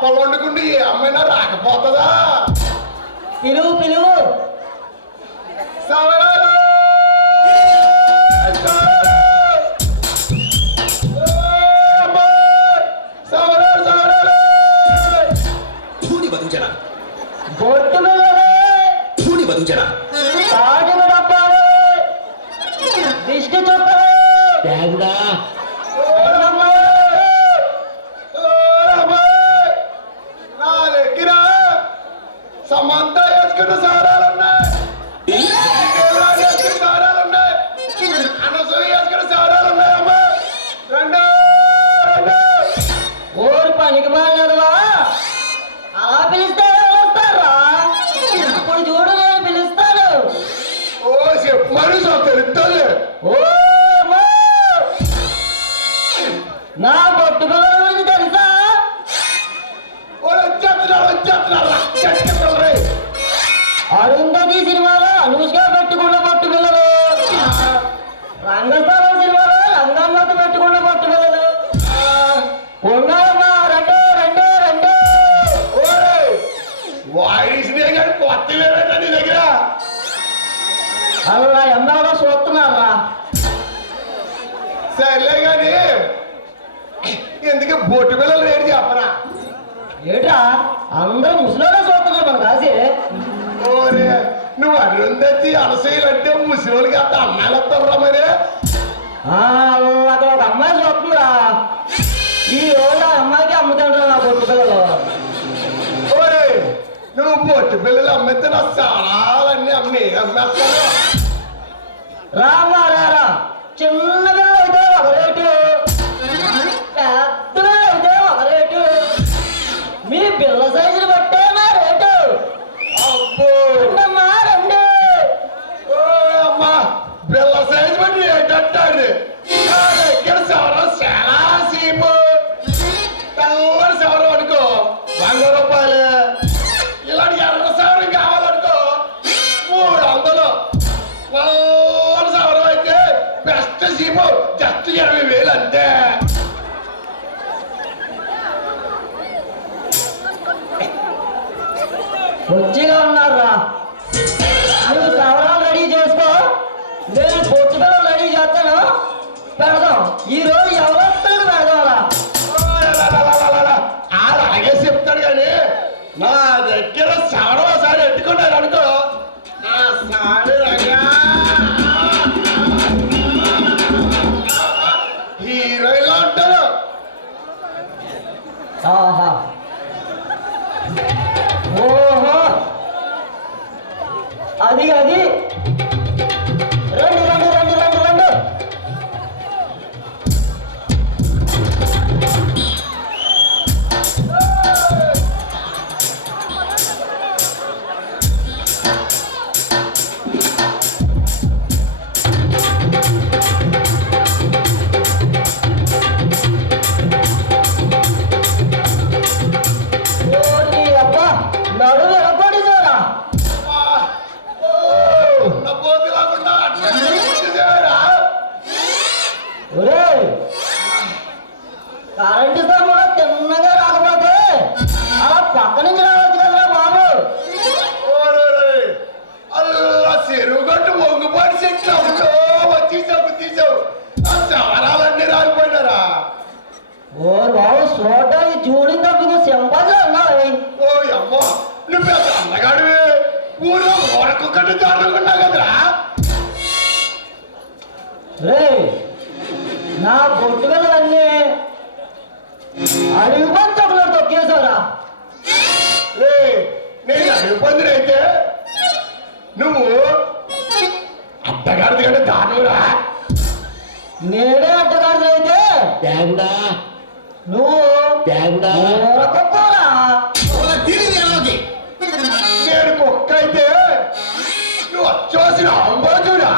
అప్పలు వండుకుంటే ఏ అమ్మైనా రాకపోతుందా? పిలువు పిలువు. సవరాలు సవరాలు సవరాలు ధూని బతుకుజన బొట్టు పిల్లలే, ధూని బతుకుజన తాటికి డబ్బాలు, దిష్టి చుక్కలు, తేండా నా దగ్గర సమంత వేసుకున్న సారాలు ఉన్నాయి, వేసుకున్న సారాలు ఉన్నాయి, అనసూయ వేసుకున్న సారాలు ఉన్నాయమ్మా. రెండు రెండు ఊరు పనికి మానదువా, అలా పిలిస్తే వస్తారా? ఇప్పుడు చూడు, నేను పిలుస్తాను. ఓ చెప్పమని తెలుస్తుంది. ఓ అమ్మో! నా బొట్టు పిల్లల గురించి తెలుసా? వచ్చేస్తున్నారు అరుంధతి సినిమాలో అనుష్క పెట్టుకున్న బొట్టు పిల్లలు, రంగస్థలం సినిమాలో రంగమ్మతో పెట్టుకున్న బొట్టు పిల్లలు ఉన్నారమ్మా. రెండు రెండు రెండు. వాయిస్నే కానీ కొత్త లేదంట నీ దగ్గర. అలా ఎందాలో చూస్తున్నారా? సర్లే కానీ ఎందుకు బొట్టు పిల్లలు రేటు చెప్పరా? ఏట్రా అందరూ ముసలిగా చూస్తున్నారు మన కాసి. ఓరే నువ్వు అరుంధతి అనసూయలంటే ముసలికి అంత అమ్మాయిలు వస్తావురా మరి. అక్కడ ఒక అమ్మాయి చూస్తుందిరా, ఈ రోజు ఆ అమ్మాయికి అమ్ముతుంటారు నా బొట్టు పిల్లలు. ఓరే నువ్వు బొట్టు పిల్లలు అమ్మితే నా సారాలన్నీ అమ్మేస్తాను. రామ్మా రారా, చిన్నగా అయితే ఒక రేటు, పెద్దగా అయితే ఒక రేటు, మీ పిల్ల సైజులు బట్టే నా రేటు. అబ్బో రెండమ్మా రెండు. ఓ అమ్మా పిల్ల సైజు బట్టి ఏంటంటాడు. నా దగ్గర సవరం చాలా సీపు. తెల్లని సవరం అనుకో 100 రూపాయలు. ఇలాంటి ఎర్ర సవరం కావాలనుకో 300. నల్లని సవరం అయితే బెస్ట్ సీపు జస్ట్ 20,000 అంతే. మంచిగా ఉన్నారా? నువ్వు సవరాలు రెడీ చేసుకో, నేను పొట్టుగా రెడీ చేస్తాను. పెడదాం, ఈ రోజు ఎవరు వస్తాడు పెడదాంరా. అలాగే చెప్తాడు కానీ నా దగ్గర సవరం ఒకసారి ఎట్టుకున్నారు అనుకో ఆ సారి హీరోయిన్లో ఉంటారు. ఆహా, ఓహో, అది అది. రెండు రెండు రెండు రెండు రెండు. ఓరి అబ్బా, నడుము ఎగబడినారా? నా పోతు కాకుండా ఒరే, కరెంటు స్తంభంలో తిన్నగా రాకపోతే అలా పక్క నుంచి రావచ్చు కదరా బాబు. అల్లా చెరువు గట్టు వంగుపాటి చెట్లు అవుతో తీసావు ఆ సవరాలన్నీ రాలిపోయినారా? ఓ బాబు, చూడటానికి చూడని తప్పిన సింపల్గా ఉన్నాయి. ఓ అమ్మో నువ్వు పెద్ద అన్నగాడివి. ఊళ్ళో ఓడకొక్కటి దారుణంగా కదరా. రే, నా బొట్టు పిల్లలన్నీ అడుగు పంచకులు తొక్కేశారా? నేను అడుగు పందిరైతే నువ్వు అత్తగారిది కంటే దారుణంరా. నేనే అడ్డగాడిదైతే తేండా నువ్వు తేండా ఊరకొక్కోరా? నేను కుక్క అయితే నువ్వు వచ్చేసిన అంబోజుడా.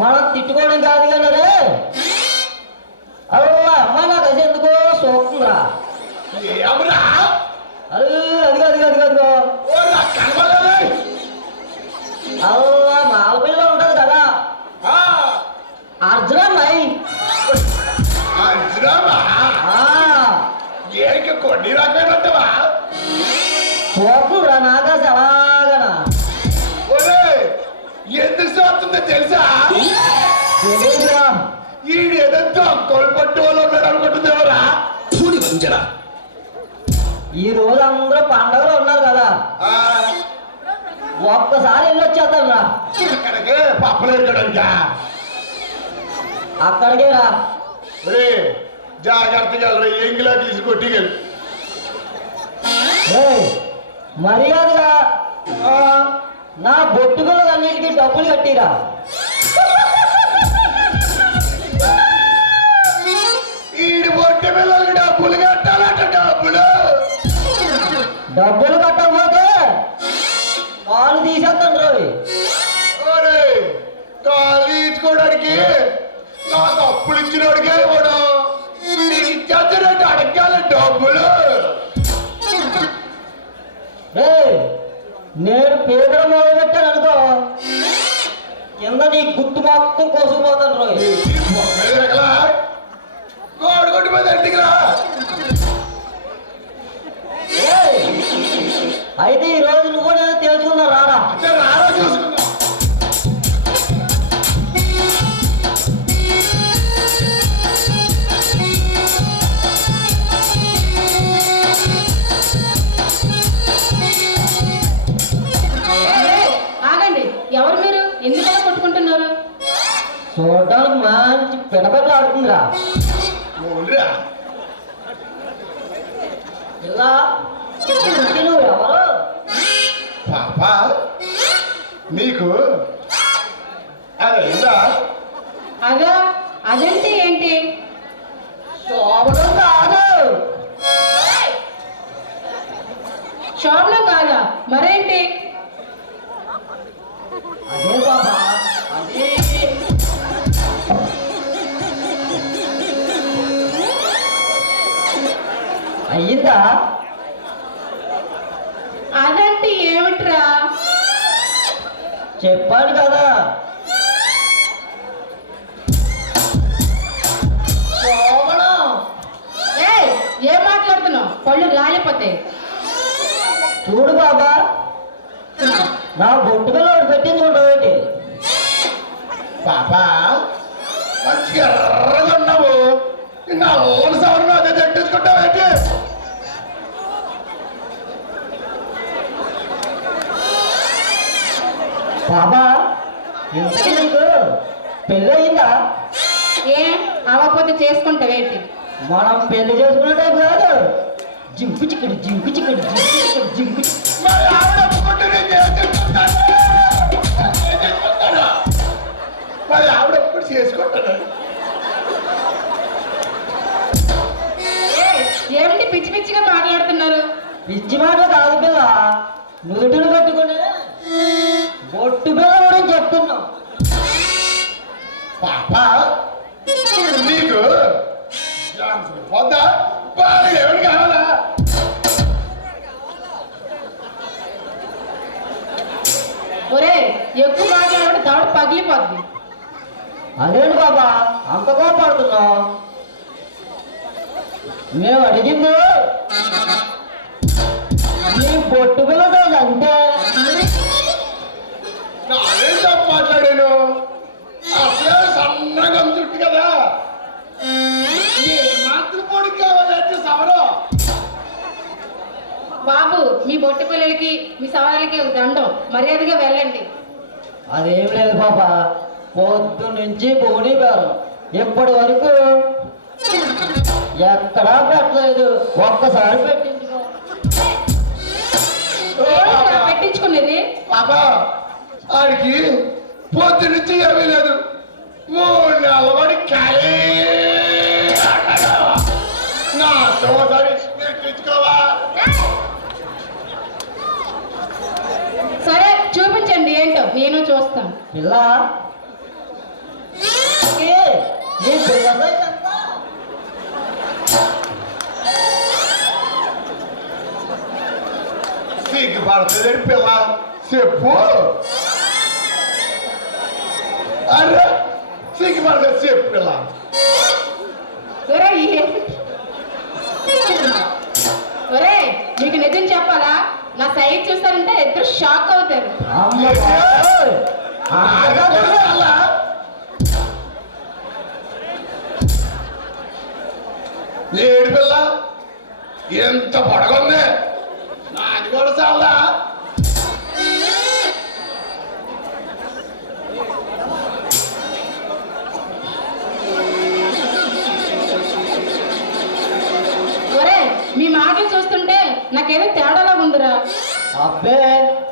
మనం తిట్టుకోవడం కాదు కానీ అల్లా అమ్మ నాకు అది ఎందుకో చూస్తుందిరా. ఏమరా అదిగో అదిగో అదిగో అదిగో ఓ నా కనబడలే. అల్లా మాలపిల్ల ఉంటది కదా, అర్జునమ్మాయి. అర్జునమ్మా కొన్ని రకమైనవా? చూపురా నాకాశ అలాగనా ఒరే ఎందుకు చూస్తుందో తెలుసా? తెలియదురా. ఈడు ఏదంతా కోల్పట్టు వాళ్ళు ఉన్నాడు అనుకుంటుందేవరా? పూని బతుకుచారా ఈ రోజు అందరూ పండగలో ఉన్నారు కదా, ఒక్కసారి వెళ్ళి వచ్చేస్తాను రా. ఇక్కడికి పప్పులు ఎరగడానికా? అక్కడికే రా. ఒరే జాగ్రత్తగా వెళ్ళరా, ఎంగిలా తీసి కొట్టిగలు. ఏయ్, మర్యాదగా నా బొట్టుకుల అన్నిటికీ డబ్బులు కట్టిరా. ఈడు బొట్టు పిల్లలకి డబ్బులు కట్టాలంట. డబ్బులు కట్టకపోతే కాలు తీసేస్తాను రోయ్. ఒరే కాలు తీసుకోవడానికి నాకు అప్పులు ఇచ్చినోడికే కూడా నీకు ఇచ్చేస్తానంటే అడగాలి డబ్బులు. ఏయ్, నేను పీకడం మొదలు పెట్టాను అనుకో, కింద నీ గుర్తు మొత్తం కోసుకుపోతాను రోయ్. కోడి కొట్టి మీద ఇంటికి రా. ఏయ్, అయితే ఈ రోజు నువ్వు నేను తెలుసుకున్నా రారా. అంటే రారా చూసుకుందాం. ఆగండి, ఎవరు మీరు? ఎందుకలా కొట్టుకుంటున్నారు? చూడడానికి మంచి పిడబెట్లు ఆడుతుందిరా. ఓన్రా ఇలా నువ్వు ఎవరు? పాప నీకు అదేందా? అగా అదంటే ఏంటి? శోభనం కాదు. షాప్లో కాదా, మరేంటి? అదే బాబా, అదే. అయ్యిందా? అదంటే ఏమిట్రా? చెప్పాను కదా, శోభనం. ఏయ్, ఏం మాట్లాడుతున్నావు? పళ్ళు రాలిపోతాయి. చూడు బాబా, నా బొట్టు పిల్లలు పెట్టింది ఉంటావేంటి? పాప మంచిగా ఎర్రగా ఉన్నావు, నల్లని సవరణ అదే తట్టించుకుంటావేంటి? బాబా, ఇంతకీ నీకు పెళ్ళి అయిందా? ఏం అవ్వకపోతే చేసుకుంటావేంటి? మనం పెళ్లి చేసుకునే టైం కాదు. జింకు చిక్కడు జింకు చిక్కడు జింకు చిక్కడు జింకు చిక్కడు. మరి ఆవిడ ఒప్పుకుంటే నేను చేసుకుంటాను. నేను చేసుకుంటాను. మరి ఆవిడ ఒప్పుడు చేసుకుంటాను. ఏయ్, ఏమిటి పిచ్చి పిచ్చిగా మాట్లాడుతున్నారు? పిచ్చి మాటలు కాదు పిల్ల, నుదుటిని కట్టుకుని బొట్టు పిల్ల కూడా చెప్తున్నాం. పాప నీకు ఛాన్సులు పోద్దా? బాగా ఎవరు కావాలా? ఒరే, ఎక్కువ మాట్లాడే దవడ పగిలిపోద్ది. అదేంటి బాబా అంత కోపడుతున్నావు? మేము అడిగింది నీ బొట్టు పిల్లతో అంతే. నానేం తప్పు మాట్లాడాను? అసలే సన్నగా చుట్టు కదా, ఏ మాత్రం పొడి కావాలంటే సవరం. బాబు, మీ బొట్టు పిల్లలకి మీ సవాళ్ళకి దండం, మర్యాదగా వెళ్ళండి. అదేం లేదు పాప, పొద్దు నుంచి పోనీ పేరు ఇప్పటి వరకు ఎక్కడా పెట్టలేదు, ఒక్కసారి పెట్టించుకో. ఏమిట్రా పెట్టించుకునేది? పాప ఆడికి పొద్దు నుంచి ఏమీ లేదు, 3 నెలల వాడి ఖాళీ. నా సోదరి తెచ్చుకోవా? సరే చూపించండి ఏంటో, నేను చూస్తాను. పిల్ల ఏ, నీ పిల్ల సైజ్ ఎంత? సిగ్గుపడుతుంది పిల్ల, చెప్పు. అరే సిగ్గుపడుతుంది, చెప్పు పిల్ల. ఒరే, నా సైజ్ చూసారంటే ఇద్దరు షాక్ అవుతారు. అమ్మ బాబోయ్. నాలుగు చాలా. ఏడు పిల్ల ఎంత పొడగుంది, నాది కూడా చాలా. ఒరే మీ మాటలు చూస్తుంటే నాకేదో తేడాలా ఉందిరా. అబ్బే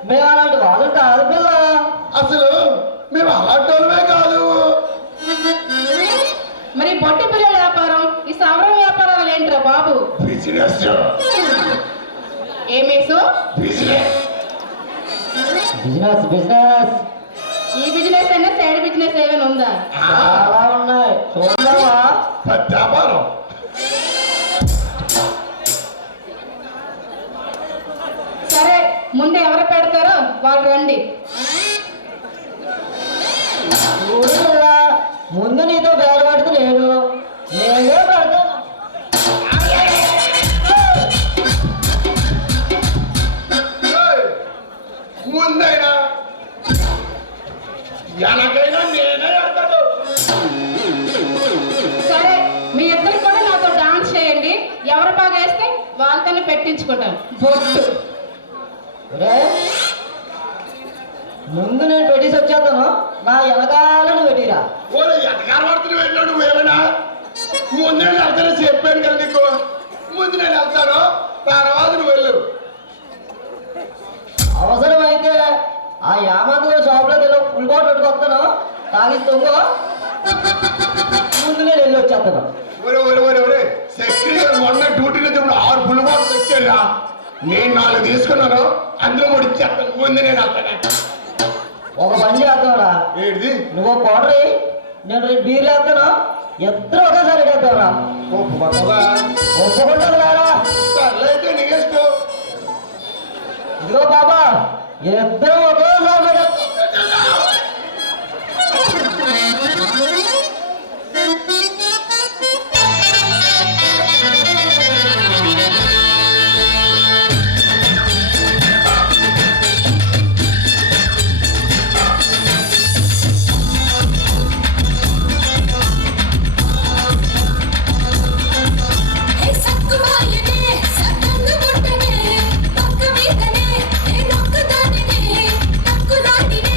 మేము అలాంటి వాళ్ళు కాదు పిల్ల. అసలు మేము అలాంటి వాళ్ళమే కాదు. మరి పొట్టి పిల్లల వ్యాపారం, ఈ సవరం వ్యాపారాలు ఏంట్రా బాబు? బిజినెస్ ఏమేసు? బిజినెస్ బిజినెస్ బిజినెస్ ఈ బిజినెస్ అయినా సైడ్ బిజినెస్ ఏమైనా ఉందా? చాలా ఉన్నాయి, చూద్దామా? పెద్ద వ్యాపారం. సరే ముందు ఎవరు పెడతారో వాళ్ళు రండి. చూడు పిల్ల, ముందు నీతో బేరపడుతూ నేను నేనే పెడతాను. ఏయ్, ముందైనా ఎలాగైనా నేనే ఆడతాడు. సరే మీ ఇద్దరు కూడా నాతో డాన్స్ చేయండి. ఎవరు బాగా వేస్తే వాళ్ళతోనే పెట్టించుకుంటాను బొట్టు. ఒరే, ముందు నేను పెట్టేసి వచ్చేస్తాను, నా వెనకాలను పెట్టిరా. ఓరే ఎటకారం పడుతున్నావు ఏంటో నువ్వేమైనా? ముందు నేను వెళ్తాను చెప్పాను కదా నీకు. ముందు నేను వెళ్తాను, తర్వాత నువ్వు వెళ్ళు. అవసరమైతే ఆ యామంతి షాప్లోకి వెళ్ళి ఫుల్ బాట్ పెట్టుకొస్తాను, తాగిస్తుంగో. ముందు నేను వెళ్ళి వచ్చేస్తాను. ఒరే ఒరే ఒరే ఒరే సెక్రటరీ గారు మొన్న డ్యూటీ నుంచి ఇప్పుడు 6 ఫుల్ బాక్స్ తెచ్చారా? నేను 4 తీసుకున్నాను, అందులో 3 ఇచ్చేస్తాను. ముందు నేను వెళ్తాను. ఒక పని చేస్తావురా, ఏంటిది? నువ్వు కోడరి, నేను 2 బీర్లు వేస్తాను, ఇద్దరు ఒకేసారి వేద్దాంరా. ఒప్పుకోవా? ఒప్పుకుంటుంది రారా. సర్లైతే నీకెಷ್ಟು? ఇదిగో బాబా, ఇద్దరు ఒకేసారి పెట్టేస్తాం. ఏ సక్కువాయనే సత్తంగు ముట్టనే పక్క మీదనే ఏ నొక్కదానినే నక్కుదానినే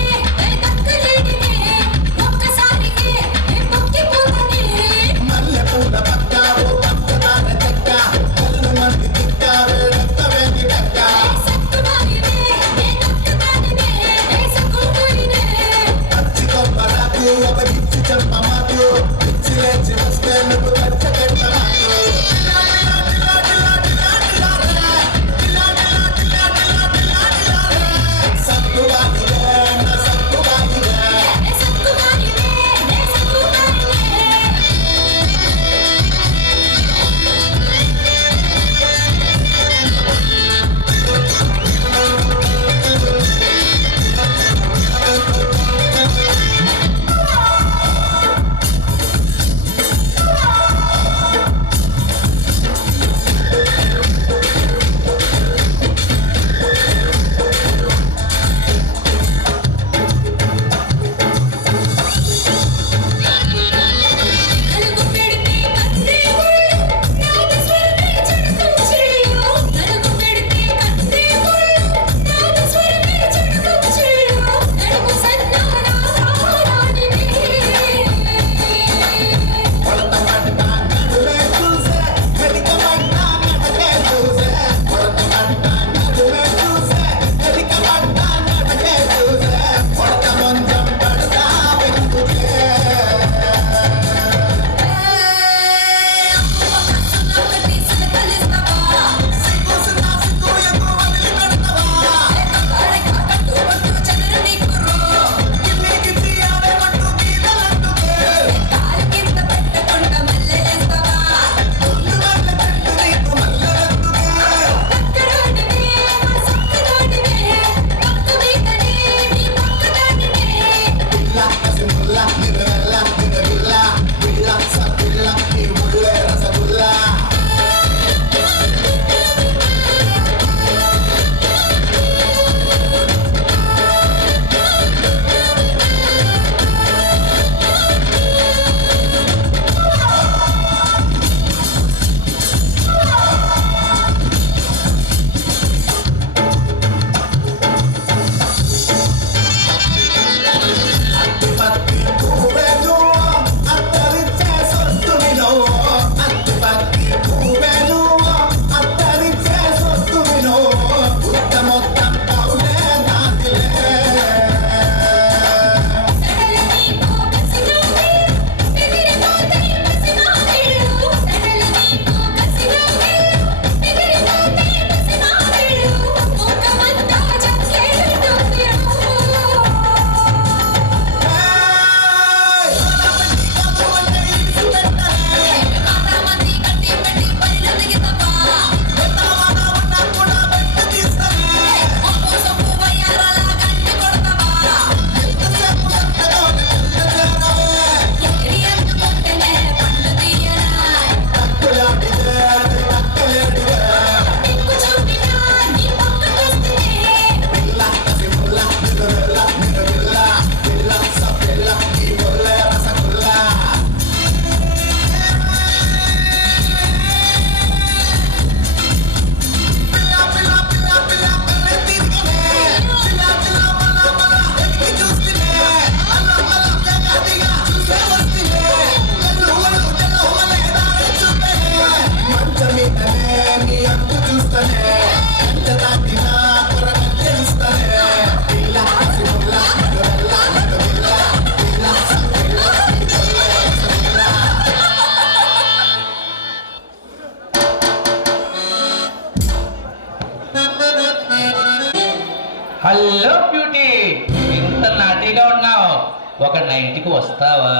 ఇంటికి వస్తావా?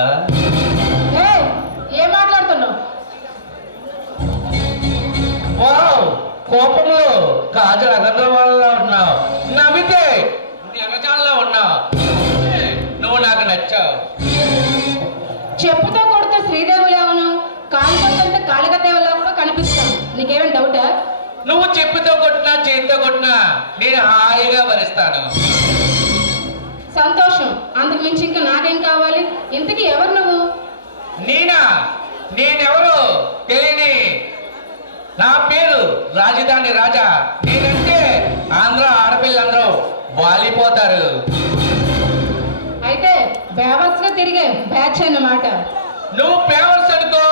ఏయ్, ఏం మాట్లాడుతున్నావు? వావ్, కోపంలో కాజల్ అగర్వాల్లా ఉన్నావు, నవ్వితే నెగజాల్లో ఉన్నావు. నువ్వు నాకు నచ్చావు. చెప్పుతో కొడితే శ్రీదేవిలాను, కాలిపోతుంటే కాళికదేవిలా కూడా కనిపిస్తాను. నీకేమైనా డౌటా? నువ్వు చెప్పుతో కొట్టినా చేతితో కొట్టినా నేను హాయిగా భరిస్తాను. సంతోషం. అందుకు మించి ఇంకా నాకేం కావాలి? ఇంతకీ ఎవరు నువ్వు? నేనెవరు తెలియని నా పేరు రాజధాని రాజా. నేనంటే ఆంధ్ర ఆడపిల్లందరూ వాలిపోతారు. అయితే బేవర్స్ గా తిరిగే బ్యాచ్ అన్నమాట. నువ్వు పేవర్స్ అనుకో,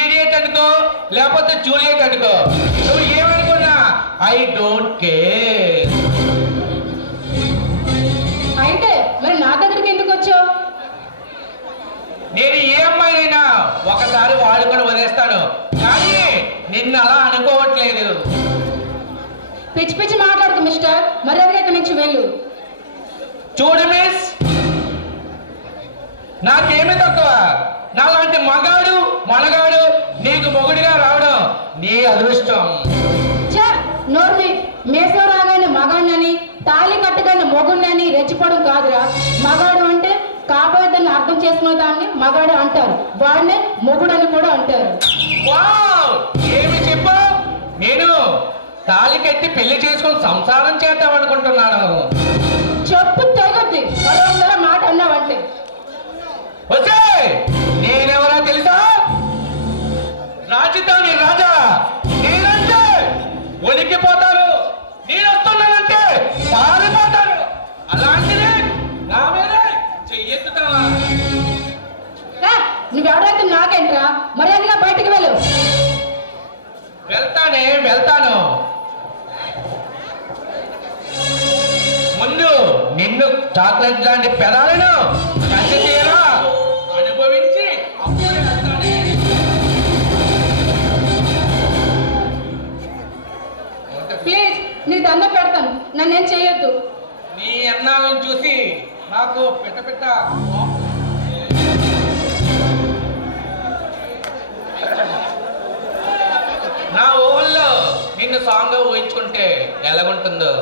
ఈడియట్ అనుకో, లేకపోతే జూలియట్ అనుకో, నువ్వు ఏమనుకున్నా ఐ డోంట్ కేర్. అయితే మరి నా దగ్గరికి ఎందుకు వచ్చావు? నేను ఏ అమ్మాయినైనా ఒకసారి వాడుకొని వదిలేస్తాను, కానీ నిన్ను అలా అనుకోవట్లేదు. పిచ్చి పిచ్చి మాట్లాడుతూ మిస్టర్, మర్యాదగా ఇక్కడి నుంచి వెళ్ళు. చూడు మిస్, నాకేమి తక్కువ. నాలాంటి మగాడు మనగాడు నీకు మొగుడిగా రావడం నీ అదృష్టం. ఛా, నోర్మి. మేసం రాగానే మగాడినని, తాళి కట్టగానే మొగుడినని రెచ్చిపోవడం కాదురా. మగాడు అంటే కాబోయేదాన్ని అర్థం చేసుకునే దాన్ని మగాడు అంటారు. వాడినే మొగుడని కూడా అంటారు. వావ్, ఏమి చెప్పు? నేను తాళి కట్టి పెళ్లి చేసుకుని సంసారం చేద్దాం అనుకుంటున్నాను. చెప్పు తెగొద్ది మరొకసారి మాట అన్నావంటే. వచ్చే, నేనెవరో తెలుసా? రాజధాని రాజా. నేనంటే ఉనికిపోతారు, నేను వస్తున్నానంటే పారిపోతారు. అలాంటిదే నా మీద చెయ్యెత్తుతావా? నువ్వెవరైతే నాకేంట్రా, మర్యాదగా బయటికి వెళ్ళు. వెళ్తాను. ముందు నిన్ను చాక్లెట్ లాంటి పెదాలను కంచి తీరా అనుభవించి అప్పుడు వెళ్తానే. ప్లీజ్, నీ దండం పెడతాను, నన్నేం చేయొద్దు. నీ అన్నాలను చూసి నాకు పెట్ట నా ఊళ్ళో నిన్ను సాంగ్ ఊహించుకుంటే ఎలాగుంటుందో.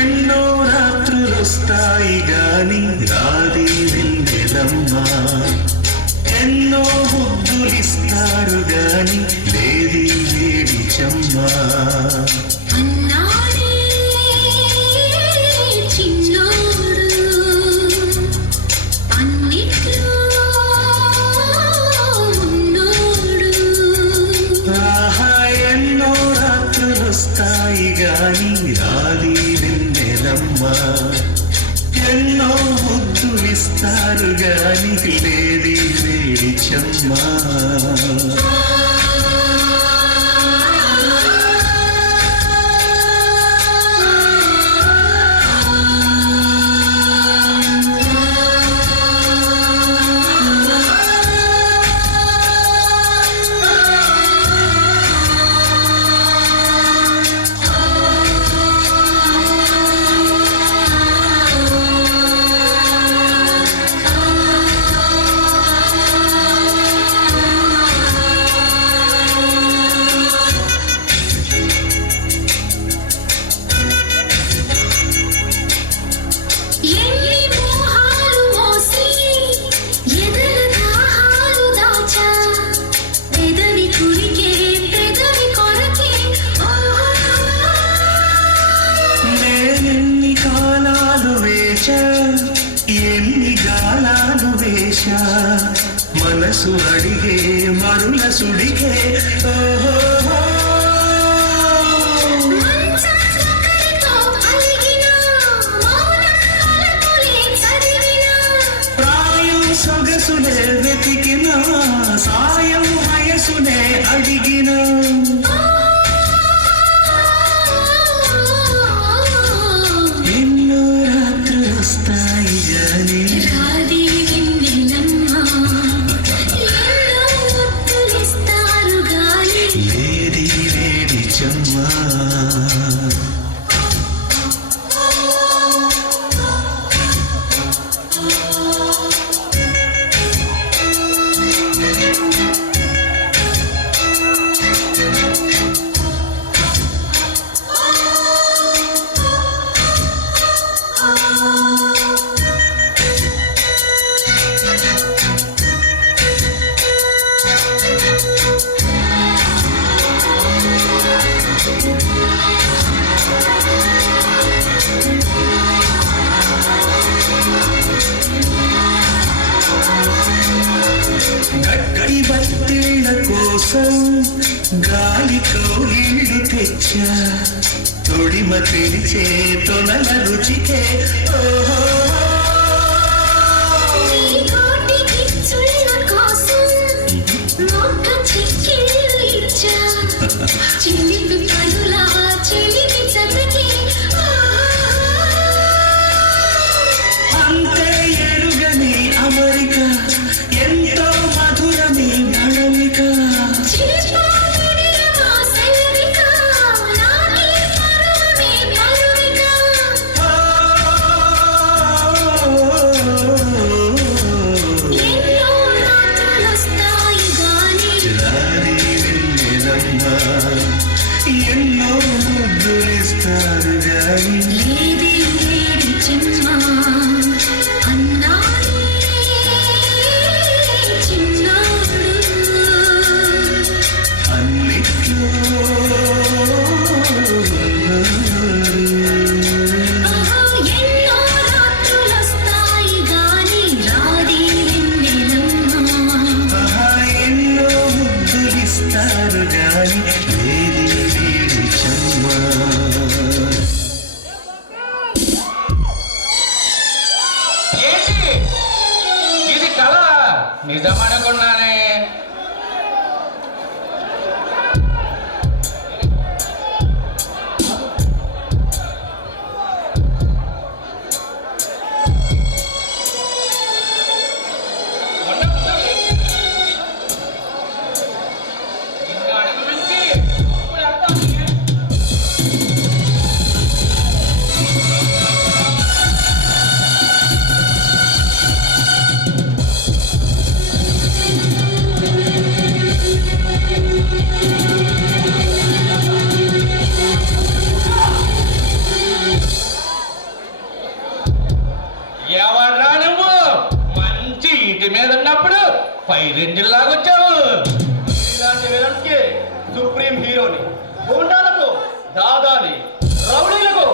ఎన్నో రాత్రులొస్తాయి గాని రాది వెన్నెలమ్మా, ఎన్నో ముద్దులిస్తారు గాని లేది వేడి చెమ్మా. అన్నాడే చిన్నోడు అన్నిట్లో ఉన్నోడు. ఆహా, ఎన్నో రాత్రులొస్తాయి గాని రాది వెన్నెలమ్మా, ఎన్నో ముద్దులిస్తారు గాని లేది వేడి చెమ్మా. ఎన్ని గాలాలు వేశ మనసు అడిగే మరుల సుడిగే ఓహో మంచొకరితో అలిగిన మౌనం పలుకులే చదివిన ప్రాయం సొగసులే వెతికిన సాయం వయసునే అడిగిన ఎన్నో రాత్రులు వస్తాయి గాని రాది వెన్నెలమ్మ ఎన్నో ముద్దులిస్తారు గాలి లేది వేడి చెమ్మా గట్టి బట్టెళ్ళ కోసం గాలితో ఇల్లు తెచ్చా తొడిమ తెరిచే తొలల రుచికే ఓహో నీ కోటికి చుళ్ళ కోసం మొక్క చిక్కిళ్ళు ఇచ్చా చిలిపి పనులా చెలిపి చతకి అంతే ఎరుగని అమరిక ఎంతో మధురమి నడమిక చిలిపాడియమా సెలవిక నాకి పరువమే పరువిక ఎన్నో రాత్రులొస్తాయి గాని రాని వెన్నెలమ్మ ఎన్నో ముద్దులిస్తారు గాని లేది వేడి చెమ్మ అన్నాడే చిన్నాడు అన్నిట్లో ఎన్నో రాత్రులొస్తాయి గాని రాది వెన్నెలమ్మ ఎన్నో ముద్దులిస్తారు గాని లేది వేడి చెమ్మా ఏంటి ఇది కళ నిజమనుకున్నానే. ఇంకా అడుగు నుంచి అప్పుడు వెళ్తాను. ఎవర్రా నువ్వు మంచి ఇంటి మీద ఉన్నప్పుడు ఫైర్ ఇంజిన్ లాగా వచ్చావు. ఇలాంటి విలన్స్ కి సుప్రీం హీరోని, గుండాలకు దాదాని, రౌడీలకు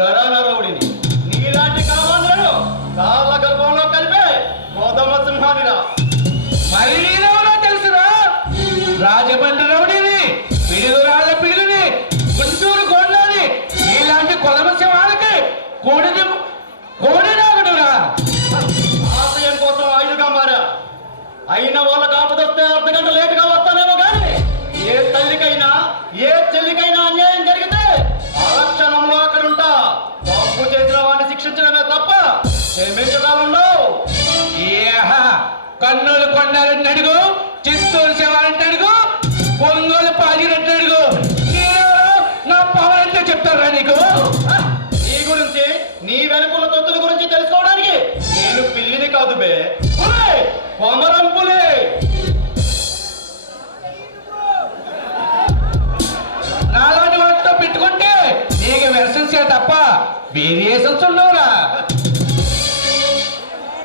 గరానా రౌడీని, నీలాంటి కామాంధ్రులను కాళ్ళ గర్భంలో కలిపే గోధుమ సింహానిరా. మరి నేనెవరో తెలుసురా? రాజమండ్రి రౌడీని, పిడుగురాళ్ళ పిల్లిని, గుంటూరు గోండాని, నీలాంటి కొలమస్య వాళ్ళకి కోడినాగుడురా. ఆశయం కోసం ఆయుధంగా మారా. అయిన వాళ్ళకి ఆపదొస్తే అర్ధగంట లేటుగా వస్తానేమో కానీ ఏ తల్లికైనా ఏ చెల్లికైనా అన్యాయం జరిగితే ఆరక్షణంలో అక్కడుంటా. తప్పు చేసిన వాడిని శిక్షించడమే తప్ప క్షమించగలంలో. ఏహా, కర్నూలు కొండారెడ్డి అడుగు, చిత్తూరు శివారెడ్డి అడుగు, ఒంగోలు పాజిరెడ్డి అడుగు. నేనెవరో నా పవర్ అంటే చెప్తారా నీకు? నీ గురించి, నీ వెనుకుల తొత్తుల గురించి తెలుసుకోవడానికి నేను పిల్లిని కాదు బే, పులే, కొమరం పులే. నాలాంటి వాటితో పెట్టుకుంటే నీకు వెర్షన్సే తప్ప వేరియేషన్స్ ఉండవురా.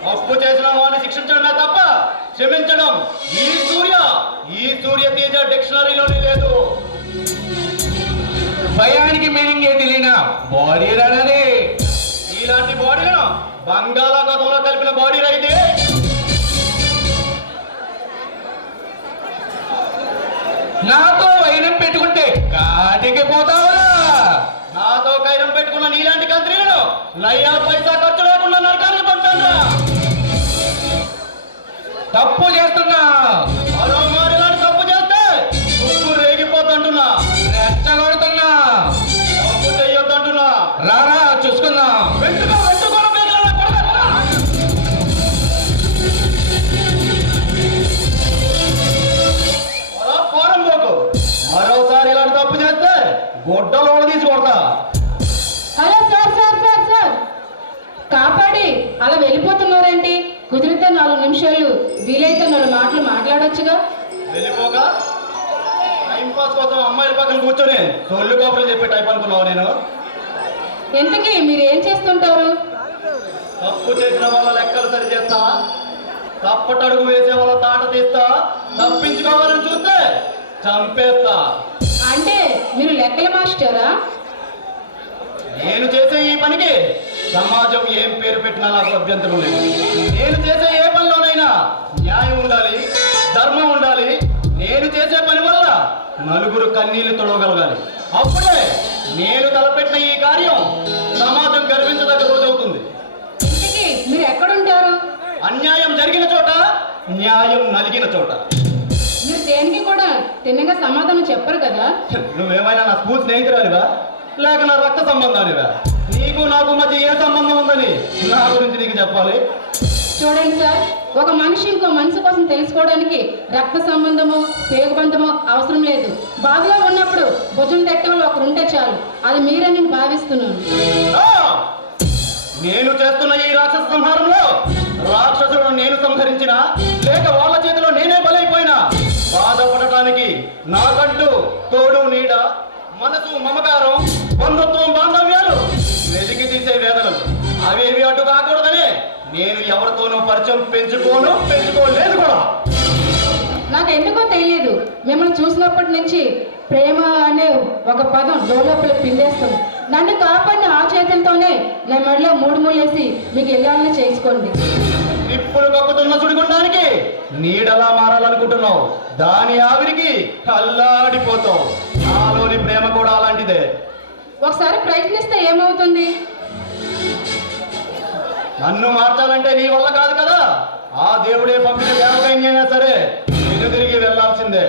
తప్పు చేసిన వాడిని శిక్షించడమే తప్ప క్షమించడం ఈ సూర్య తేజ డిక్షనరీలోనే లేదు. భయానికి మీనింగ్ ఏది లేనా బాడీ రానది. ఇలాంటి బాడీలను బంగాళాఖాతంలో కలిపిన బాడీ రైతే నాతో వైరం పెట్టుకుంటే కాటికి పోతావురా. నాతో కైరం పెట్టుకున్న నీలాంటి కంత్రీలను నయ్యా పైసా ఖర్చు లేకుండా నరకానికి పంపాను. తప్పు చేస్తున్నా, మరో మారిలాంటి తప్పు చేస్తే ఉప్పు రేగిపోతుంటున్నా. రెచ్చగొడుతున్నా. తప్పు చెయ్యొద్దంటున్నా. రారా చూసుకుందాం. వెంటుకోవడం మిగిలిన కొడతా. అలా పోరం పోకు. మరోసారి ఇలాంటి తప్పు చేస్తే గుడ్డలో తీసి కొడతా. Hello sir sir sir sir కాపాడి అలా వెళ్ళిపోతున్నారేంటి? కుదిరితే 4 నిమిషాలు వీలైతే 4 మాటలు మాట్లాడొచ్చుగా. వెళ్ళిపోక టైం పాస్ కోసం అమ్మాయిల పక్కన కూర్చొని సొల్లు కబుర్లు చెప్పే టైప్ అనుకున్నావు నేను. ఎంతకీ మీరు ఏం చేస్తుంటారు? తప్పు చేసిన వాళ్ళ లెక్కలు సరి చేస్తా, తప్పటడుగు వేసే వాళ్ళ తాట తీస్తా, తప్పించుకోవాలని చూస్తే చంపేస్తా. అంటే మీరు లెక్కల మాస్టరా? నేను చేసే ఈ పనికి సమాజం ఏం పేరు పెట్టినా నాకు అభ్యంతరం లేదు. నేను చేసే ఏ పనిలోనైనా న్యాయం ఉండాలి, ధర్మం ఉండాలి. నేను చేసే పని వల్ల నలుగురు కన్నీళ్లు తొడవగలగాలి. అప్పుడే నేను తలపెట్టిన ఈ కార్యం సమాజం గర్వించదగ్గ రోజు అవుతుంది. ఇంతకీ మీరు ఎక్కడుంటారు? అన్యాయం జరిగిన చోట, న్యాయం నలిగిన చోట. మీరు దేనికి కూడా తిన్నగా సమాధానం చెప్పరు కదా. నువ్వేమైనా నా స్కూల్ స్నేహితురాలివా లేక నా రక్త సంబంధానివా? నీకు నాకు మధ్య ఏ సంబంధం ఉందని నా గురించి నీకు చెప్పాలి? చూడండి సార్, ఒక మనిషి ఇంకో మనిషి కోసం తెలుసుకోవడానికి రక్త సంబంధము పేగుబంధము అవసరం లేదు. బాధలో ఉన్నప్పుడు భుజం తట్టే వాళ్ళు ఒకరుంటే చాలు. అది మీరే నేను భావిస్తున్నాను. ఆ! నేను చేస్తున్న ఈ రాక్షస సంహారంలో రాక్షసులను నేను సంహరించిన లేక వాళ్ళ చేతిలో నేనే బలైపోయినా బాధపడటానికి నాకంటూ తోడు నీడ, మనసు, మమకారం, బంధుత్వం, బాంధవ్యాలు వెలికి తీసే వేదనలు అవేవి అడ్డు కాకూడదనే నేను ఎవరితోనూ పరిచయం పెంచుకోలేదు కూడా. నాకు ఎందుకో తెలియదు, మిమ్మల్ని చూసినప్పటి నుంచి ప్రేమ అనే ఒక పదం లోపల పిండేస్తుంది. నన్ను కాపాడిన ఆ చేతులతోనే నా మెడలో 3 ముళ్ళేసి మీకు వెళ్ళాలని చేసుకోండి. ఇప్పుడు కక్కుతున్న సుడిగుండానికి నీడలా మారాలనుకుంటున్నావు. దాని ఆవిరికి కల్లాడిపోతావు. నాలోని ప్రేమ కూడా అలాంటిదే. ఒకసారి ప్రయత్నిస్తే ఏమవుతుంది? నన్ను మార్చాలంటే నీ వల్ల కాదు కదా. ఆ దేవుడే పంపిన దేవకైనా సరే నేను తిరిగి వెళ్ళాల్సిందే.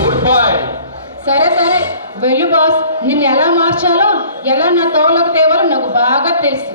Good bye. సరే సరే వెళ్ళు బాస్. నిన్ను ఎలా మార్చాలో ఎలా నా తోలకు తేవాలో నాకు బాగా తెలుసు.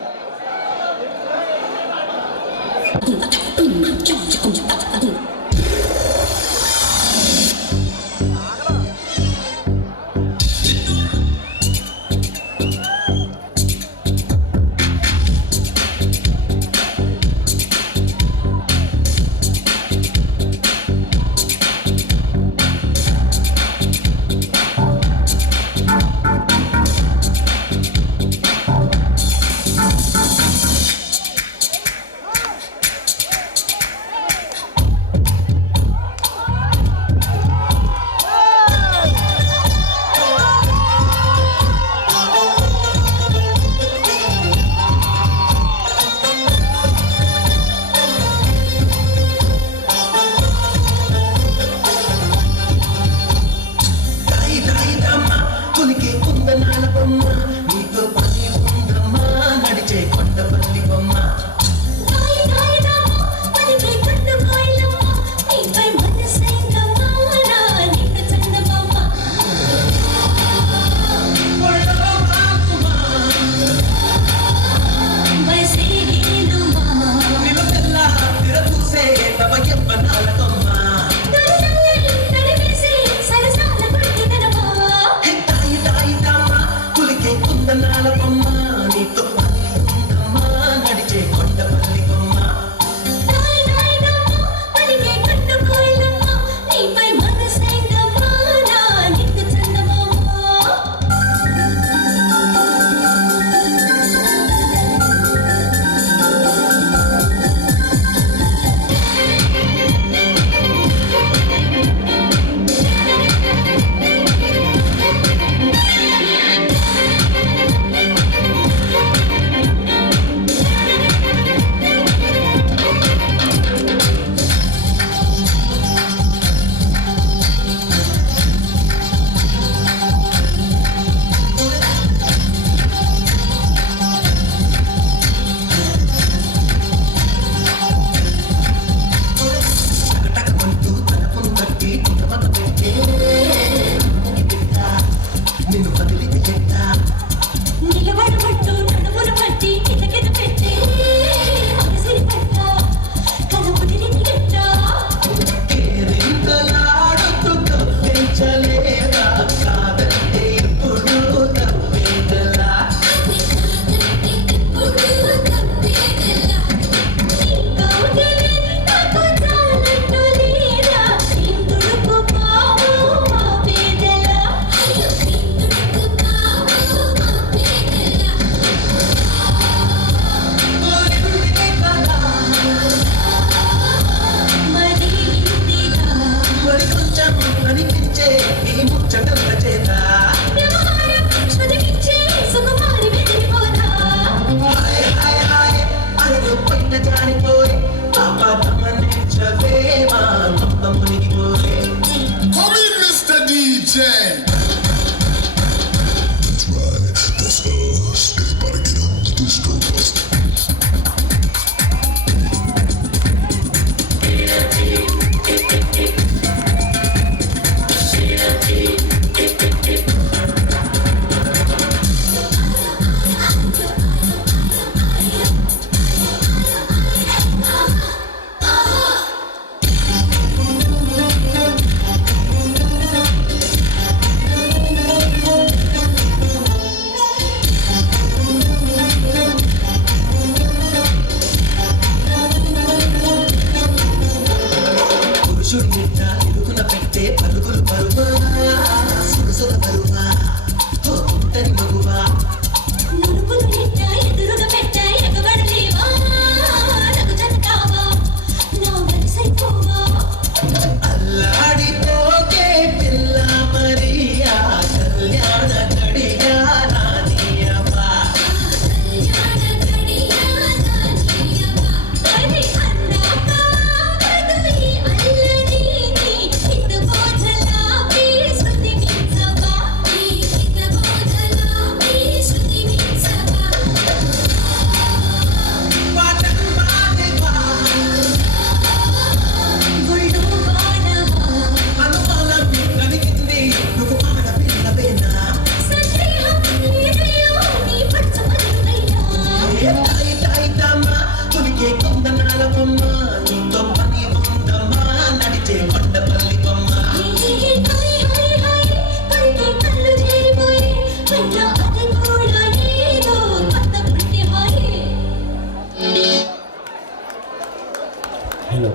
హలో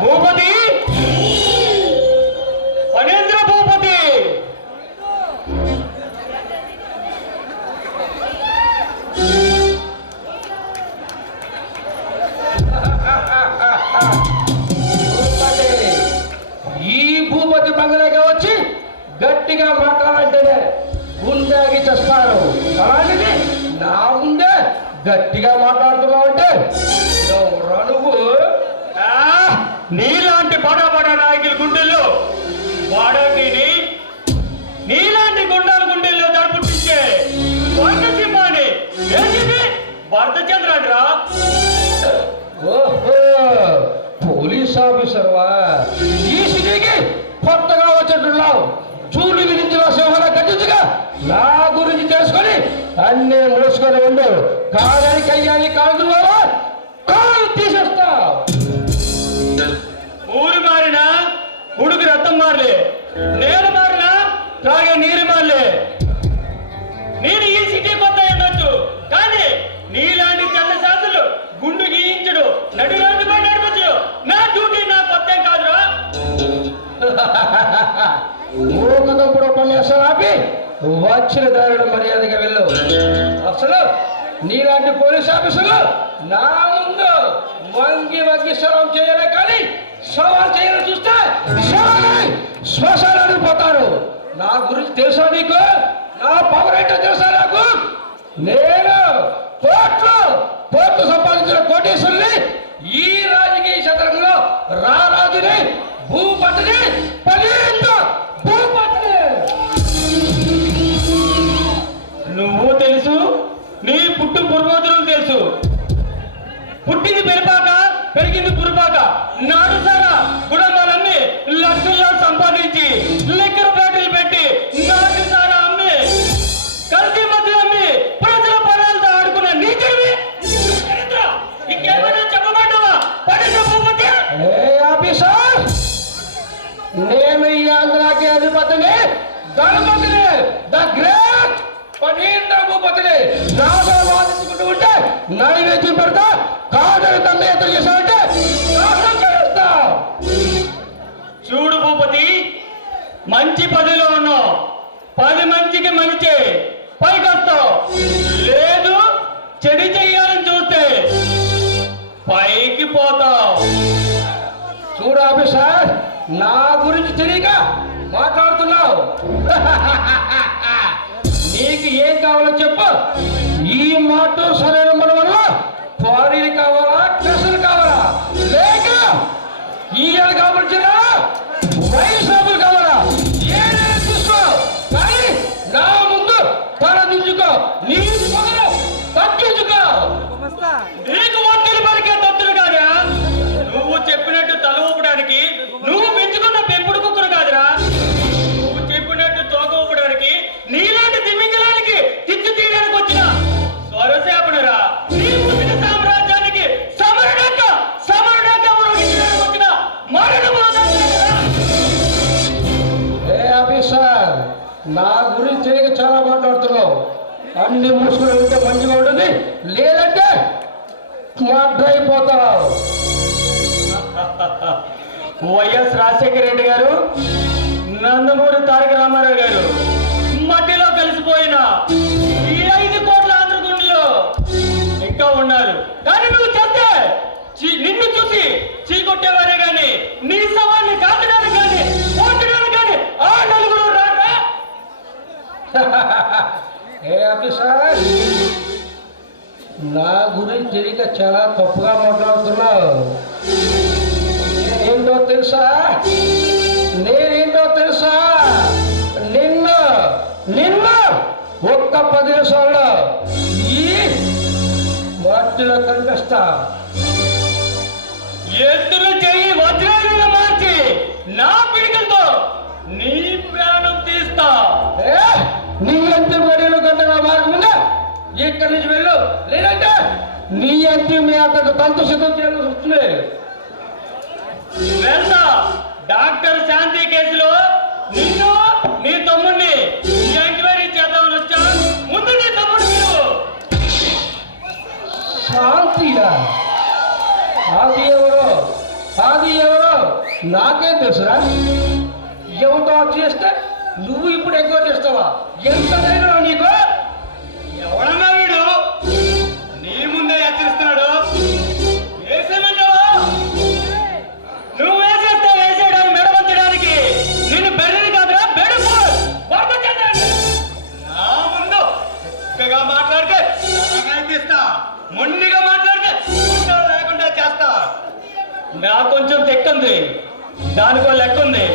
భూపతి, ఫణీంద్ర భూపతి, ఈ భూపతి బంగళాగా వచ్చి గట్టిగా మాట్లాడాలంటేనే గుండాగి చేస్తారు. అలాంటిది నా ముందే గట్టిగా మాట్లాడుతున్నావు అంటే నువ్వు నీలాంటి బడా నాయకుల గుండెల్లో వాడని నీలాంటి గుండాల గుండెల్లో దడపుట్టించే వర్ణసింహాన్ని ఏంటిది భరతచంద్రాడిరా. ఓహో, పోలీస్ ఆఫీసర్వా? ఈ సిటీకి కొత్తగా వచ్చేట్టున్నావు. చూడు గురించి సింహాల గట్టించుగా నా గురించి తెలుసుకొని అన్నీ మోసుకొని ఉండు. కాదని కయ్యాలి కాదు కాలు తీసేస్తావు. ఊరు మారినా ఉడుకు రక్తం మారలే, నేను మారినా త్రాగే నీరు మారలే. నేను ఈ సిటీ కొత్త ఉండొచ్చు, కానీ నీలాంటి తెల్ల శాస్త్రులు గుండు గీయించడు నడి రోడ్డు పై నడపచ్చు. నా డ్యూటీ నా కొత్త కాదురా. మూకదప్పుడు ఉపన్యాసం ఆపి వచ్చిన దారిలో మర్యాదగా వెళ్ళు. అసలు నీలాంటి పోలీస్ ఆఫీసులు నా ముందు వంగి సరం చేయాలి, కానీ సవాల్ చేయాలని చూస్తే శ్వాసాలు పోతారు. నా గురించి తెలుసా నీకు? నా పవర్ ఏంటో తెలుసా నాకు? నేను కోట్లు సంపాదించిన కోటీశ్వరుని, ఈ రాజకీయ క్షేత్రంలో రారాజుని, భూపతిని, భూపతిని. నువ్వు తెలుసు, నీ పుట్టు పూర్వోత్తరులు తెలుసు. పుట్టింది పెరిపాక, పెరిగింది పురిపాక. నాడు సారా కుటుంబాలన్నీ లక్షల్లో సంపాదించి లెక్కర ప్యాటలు పెట్టి నాటి సారా అమ్మి కల్తీ మధ్య అమ్మి ప్రజల పరాలతో ఆడుకున్న నీకేమి చరిత్ర ఇంకేమైనా చెప్పమంటావా? ఆఫీసర్, నేను ఈ ఆంధ్రాకి అధిపతిని, గణపతిని, ద గ్రేట్ ఫణీంద్ర భూపతిని. నాతో వాదించుకుంటూ ఉంటే నైవేద్యం పెడతా, కాదని తండ్రి చేశానంటే చూడు భూపతి, మంచి పదిలో ఉన్నావు. 10 మంచికి మంచి పైకొస్తావు. లేదు చెడు చెయ్యాలని చూస్తే పైకి పోతావు. చూడు ఆఫీసర్, నా గురించి తెలియక మాట్లాడుతున్నావు. నీకు ఏం కావాలో చెప్పు. ఈ మాట సరైన మన వల్ల క్వారీలు కావాలా, డ్రెస్సులు కావాలా, లేక ఈయన కావాల్సిన వైన్ షాపులు కావాలా, ఏదైనా చూసుకో, కానీ నా ముందు తల దించుకో, నీ మొదలు తగ్గించుకో. నీకు ఒత్తిడి పలికే తొత్తులు కాదా? నువ్వు చెప్పినట్టు తల ఊపడానికి నువ్వు పెంచుకున్న పెంపుడు కుక్కరు కాదురా. నువ్వు చెప్పినట్టు తోక ఊపడానికి నీలాంటి దిమింగలానికి తిచ్చు తీయడానికి వచ్చిన స్వరసేపడురా. నీ పుట్టిన సామ్రాజ్యానికి సమరుడక వచ్చిన మరణ ఆఫీసర్, నా గురించి తెలియక చాలా మాట్లాడుతున్నావు. అన్ని మూసుకుని ఉంటే మంచిగా ఉంటుంది, లేదంటే మాట్లాడిపోతావు. వైఎస్ రాజశేఖర రెడ్డి గారు, నందమూరి తారక రామారావు గారు మట్టిలో కలిసిపోయిన ఈ 5 కోట్ల ఆంధ్రగుండెలో ఇంకా ఉన్నారు. కానీ నువ్వు చెప్తే నిన్ను చూసి చీకొట్టేవారే గాని నీ సవాల్ని కాచడానికి కానీ ఓటడానికి కానీ ఆ నలుగురు రారా. ఏ ఆఫీసర్, నా గురించి తెలియక చాలా తప్పుగా మాట్లాడుతున్నావు. నేనేంటో తెలుసా? నిన్ను 10 నిమిషాల్లో ఈ మట్టిలో కనిపిస్తా. ఎత్తులు చెయ్యి వజ్రాలను మార్చి నా పిడికలతో నీ ప్రాణం తీస్తా. ఏ, నీ అంత్యం గడియలు కంటే మార్గంగా ఇక్కడి నుంచి వెళ్ళు, లేదంటే నీ అంత్యం మీ అతను తంతు సిద్ధం చేయాల్సి వస్తుంది. వెళ్తా. డాక్టర్ శాంతి కేసులో నిన్ను నీ తమ్ముడిని ఎంక్వైరీ చేద్దామని వచ్చా. ముందు నీ తమ్ముడు మీరు. శాంతిగా అది ఎవరో నాకేం తెలుసురా. ఎవరితో చేస్తే నువ్వు ఇప్పుడు ఎక్కువ చేస్తావా? ఎంత ధైర్యం నీకు? ఎవడన్నా వీడు నీ ముందే హెచ్చరిస్తున్నాడు. వేసేమంటావా? నువ్వు వేసేస్తే వేసేయడానికి మెడవంచడానికి నిన్ను బెర్రిని కాదురా బెడుపు నా ముందు చక్కగా మాట్లాడితే తీస్తా, మొండిగా మాట్లాడితే లేకుండా చేస్తా. నా కొంచెం తెక్కుంది, దానికో లెక్క ఉంది.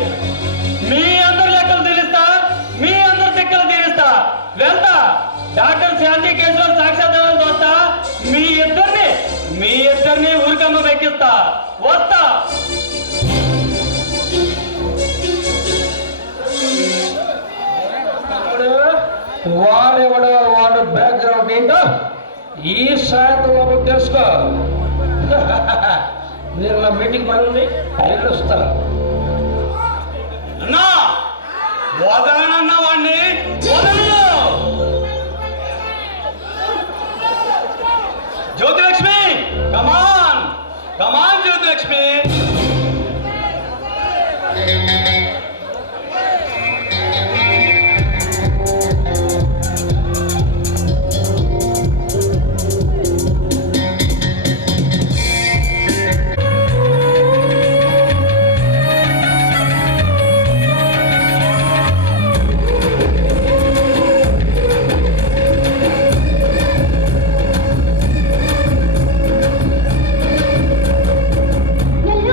మీ అందరి లెక్కలు తీరుస్తా, మీ అందరి తెక్కలు తీరుస్తా. వెళ్తా. డాక్టర్ శాంతి కేసులో సాక్ష్యాధారాలు చూస్తా. మీ ఇద్దరిని ఊరికమ్మ వెక్కిస్తా. వస్తా. వాడెవడో వాడు బ్యాక్గ్రౌండ్ ఏంటో ఈ సాయంత్రం తెలుసుకో. నేను నా మీటింగ్ పని ఉంది, వెళ్ళొస్తాను. అన్నా వదలనన్న వాడిని వదలను. జ్యోతిలక్ష్మి, కమాన్ కమాన్ జ్యోతిలక్ష్మి. నల్లు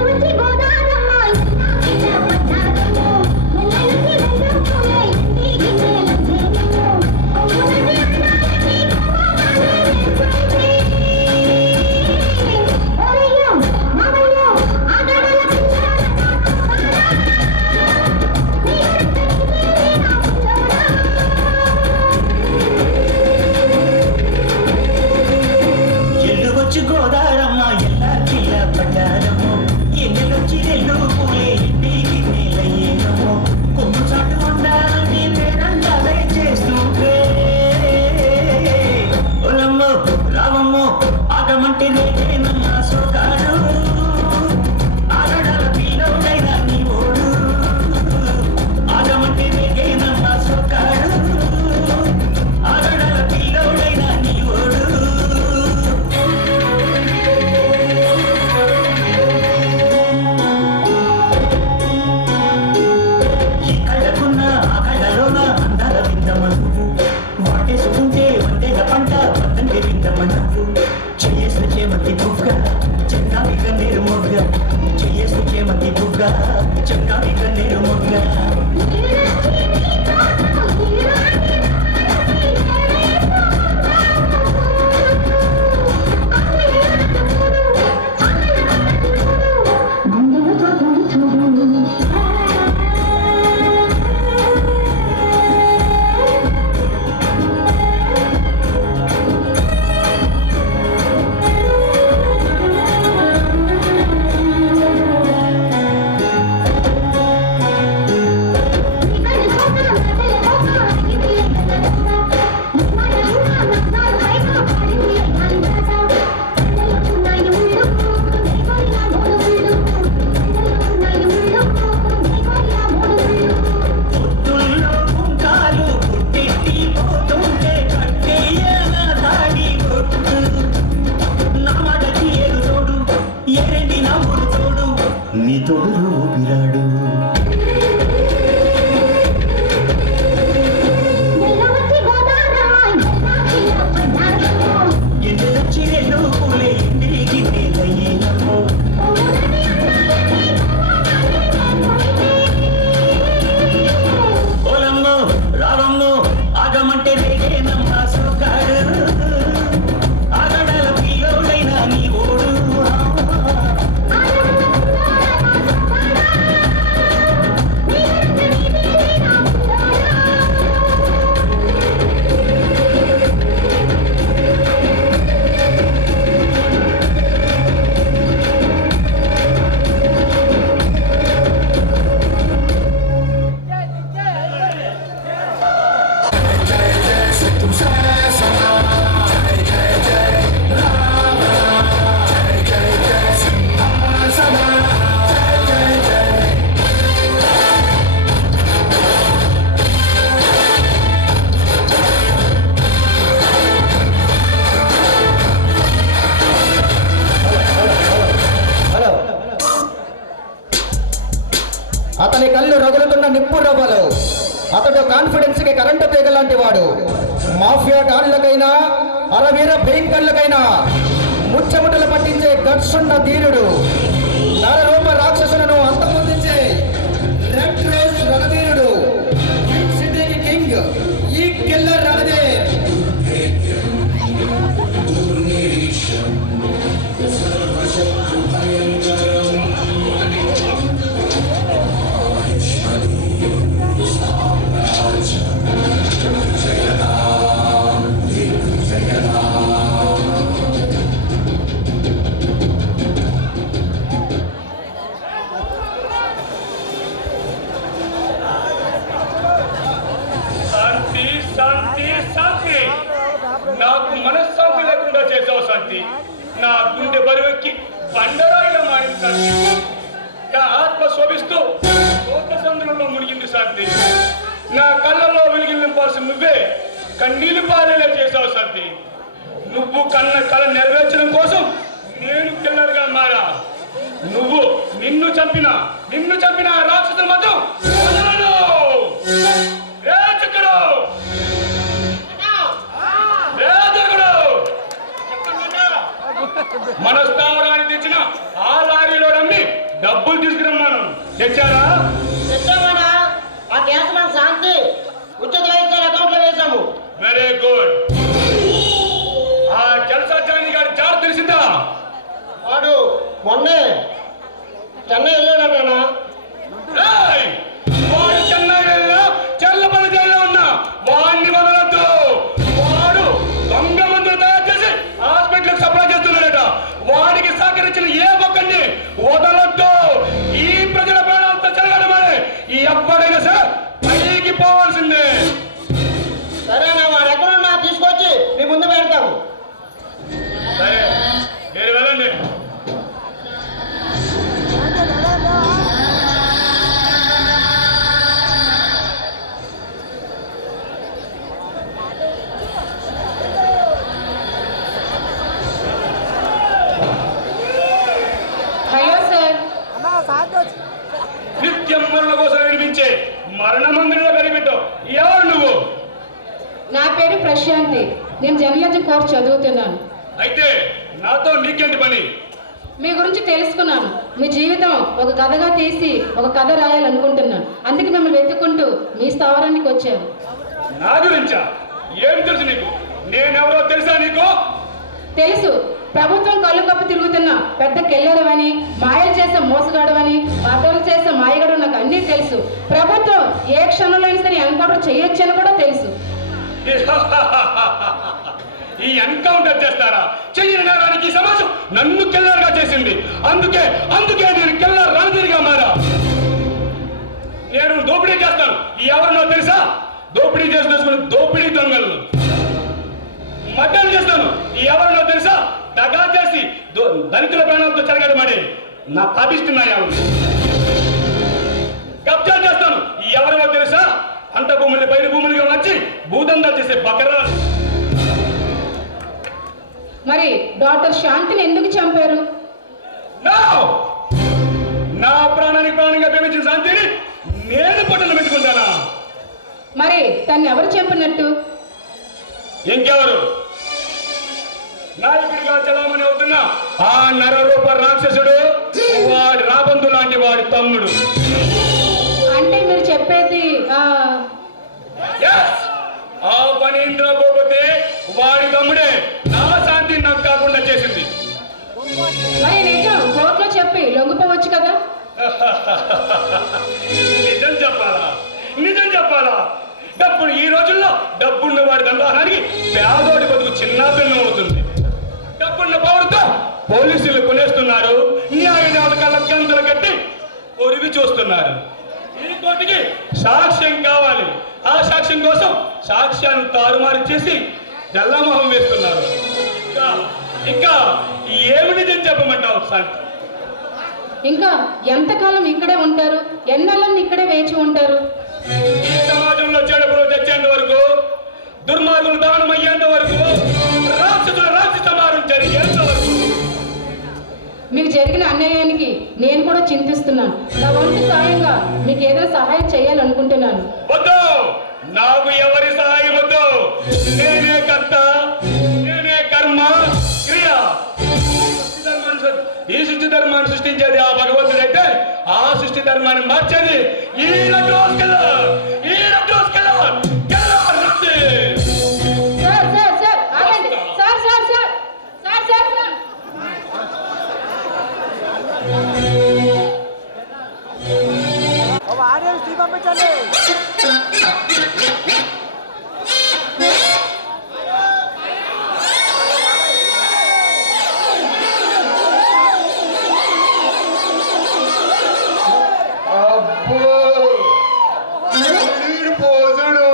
అతడు కాన్ఫిడెన్స్ కి కరెంటు తీగ లాంటి వాడు. మాఫియా డాన్లకైనా అరవీర భయంకర్లకైనా ముచ్చముటలు పట్టించే గట్సున్న ధీరుడు. నరరూప రాక్షసులను అంతమొందించే రెడ్ రోజ్ రణధీరుడు. సిటీకి కింగ్ ఈ కిల్లర్ రణధీర్. శాంతి శాంతి శాంతి. నాకు మనశ్శాంతి లేకుండా చేసావు శాంతి. నా గుండె బరువెక్కి బండరాయిగా మారింది శాంతి. నా ఆత్మ శోభిస్తూ కోట సందులలో మునిగింది శాంతి. నా కళ్ళల్లో వెలుగు నింపాల్సి నువ్వే కన్నీళ్లు పారేలా చేసావు శాంతి. నువ్వు కన్న కళ నెరవేర్చడం కోసం నేను కిల్లర్గా మారా. నువ్వు నిన్ను చంపిన ఆ రాక్షసుల మాత్రం వదలను. రేచకుడు! రేచకుడు! మన స్థావరాన్ని తెచ్చిన ఆ లారీలో నమ్మి డబ్బులు తీసుకురమ్మాను. తెచ్చారా? తెచ్చామన్నా. ఆ కేసు మన శాంతి ఉచిత అకౌంట్ లో వేసాము. Very good. ఆ జల్సా జానీ గారి చారు తెలిసిందా? వాడు మొన్నే చెన్నై వెళ్ళాడన్నా. ఏయ్! వాడు చెన్నై వెళ్ళినా చెల్లపల్లి జైల్లో ఉన్నా వాడిని వదలొద్దు. వాడు దొంగ మందులు తయారు చేసి హాస్పిటల్ సప్లై చేస్తున్నాడట. వాడికి సహకరించిన ఏ ఒక్కరిని వదలొద్దు. ఈ ప్రజల ప్రాణాలతో చెలగడమని ఎప్పుడైనా సార్ పైకి పోవాల్సిందే. సరేనా, వాడు ఎక్కడున్నా తీసుకొచ్చి మీ ముందు పెడతాము. సరే మీరు వెళ్ళండి. Hello sir. నిత్యం మరణ కోసం వినిపించే మరణ మందిరంలో కనిపెట్టావు. ఎవరు నువ్వు? నా పేరు ప్రశాంతి. నేను జర్నలిజం కోర్స్ చదువుతున్నాను. అయితే నాతో నీకేంటి పని? మీ గురించి తెలుసుకున్నాను. మీ జీవితం ఒక కథగా తీసి ఒక కథ రాయాలనుకుంటున్నాను. అందుకే మిమ్మల్ని వెతుక్కుంటూ మీ స్థావరానికి వచ్చాను. నా గురించా? ఏం తెలుసు నీకు? నేనెవరో తెలుసా నీకు? తెలుసు. ప్రభుత్వం కళ్ళు కప్పు తిరుగుతున్న పెద్ద కెల్లెరవని, మాయలు చేసే మోసగాడవని, అతలు చేసే మాయగాడు నాకు అన్నీ తెలుసు. ప్రభుత్వం ఏ క్షణంలో అయినా సరే ఎన్కౌంటర్ చేయొచ్చని కూడా తెలుసు. ఈ ఎన్కౌంటర్ చేస్తారా? చెయ్యని నేరానికి ఈ సమాజం నన్ను కిల్లర్గా చేసింది. అందుకే నేను కిల్లర్ రణధీర్గా మారా. నేను దోపిడీ చేస్తాను. ఎవరినో తెలుసా? దోపిడీ చేసుకుని దోపిడీ దొంగలు. మర్డర్ చేస్తాను. ఎవరినో తెలుసా? దగా చేసి దళితుల ప్రాణాలతో చెరగడమని నా పాపిస్తున్నాయా. కబ్జా చేస్తాను. ఎవరినో తెలుసా? అంత భూముల్ని బయట భూములుగా మార్చి భూదందాలు చేసే బకరా. మరి డాక్టర్ శాంతిని ఎందుకు చంపారు? నా ప్రాణానికి ప్రాణంగా ప్రేమించిన శాంతిని నేను పట్టున పెట్టుకుంటానా? మరి తను ఎవరు చంపినట్టు? ఇంకెవరు? నాయకుడిగా చలామణి అవుతున్న ఆ నరరూప రాక్షసుడు, వాడి రాబందు లాంటి వాడి తమ్ముడు. అంటే మీరు చెప్పేది Yes! ఆ పని ఇంద్రపోతే వాడి తమ్ముడే నా శాంతి నాకు కాకుండా చేసింది. మరి నిజం కోర్టులో చెప్పి లొంగిపోవచ్చు కదా? నిజం చెప్పాలా? డబ్బులు ఈ రోజుల్లో డబ్బున్న వాడి దండాహానికి పేదోడి బతుకు చిన్న భిన్నం అవుతుంది. డబ్బున్న పౌరుతో పోలీసులు కొనేస్తున్నారు. న్యాయ నాటకాల గంతలు కట్టి ఒరివి చూస్తున్నారు. ఈ కోర్టుకి సాక్ష్యం కావాలి. ఆ సాక్ష్యం కోసం సాక్ష్యాన్ని తారుమారు చేసి జల్లమోహం వేస్తున్నారు. ఇంకా ఏమి నిజం చెప్పమంటావు శాంతి? ఇంకా ఎంతకాలం ఇక్కడే ఉంటారు? ఎన్నాళ్ళని ఇక్కడే వేచి ఉంటారు? ఈ సమాజంలో చెడుపులు తెచ్చేంత వరకు, దుర్మార్గులు దానం అయ్యేంత వరకు, రాక్షసుల రాక్షసమారం జరిగేంత వరకు. మీకు జరిగిన అన్యాయానికి నేను కూడా చింతిస్తున్నాను. నా వంతు సాయంగా మీకు ఏదైనా సహాయం చేయాలనుకుంటున్నాను. వద్దు! నాకు ఎవరి సహాయం వద్దు. నేనే కర్త, నేనే కర్మ క్రియ. ఈ సృష్టి ధర్మాన్ని సృష్టించేది ఆ భగవంతుడైతే ఆ సృష్టి ధర్మాన్ని మార్చేది ఈ సార్ సార్ సార్ ఆగండి. Sir sir sir sir sir sir అబ్బో వీడు పోసుడు.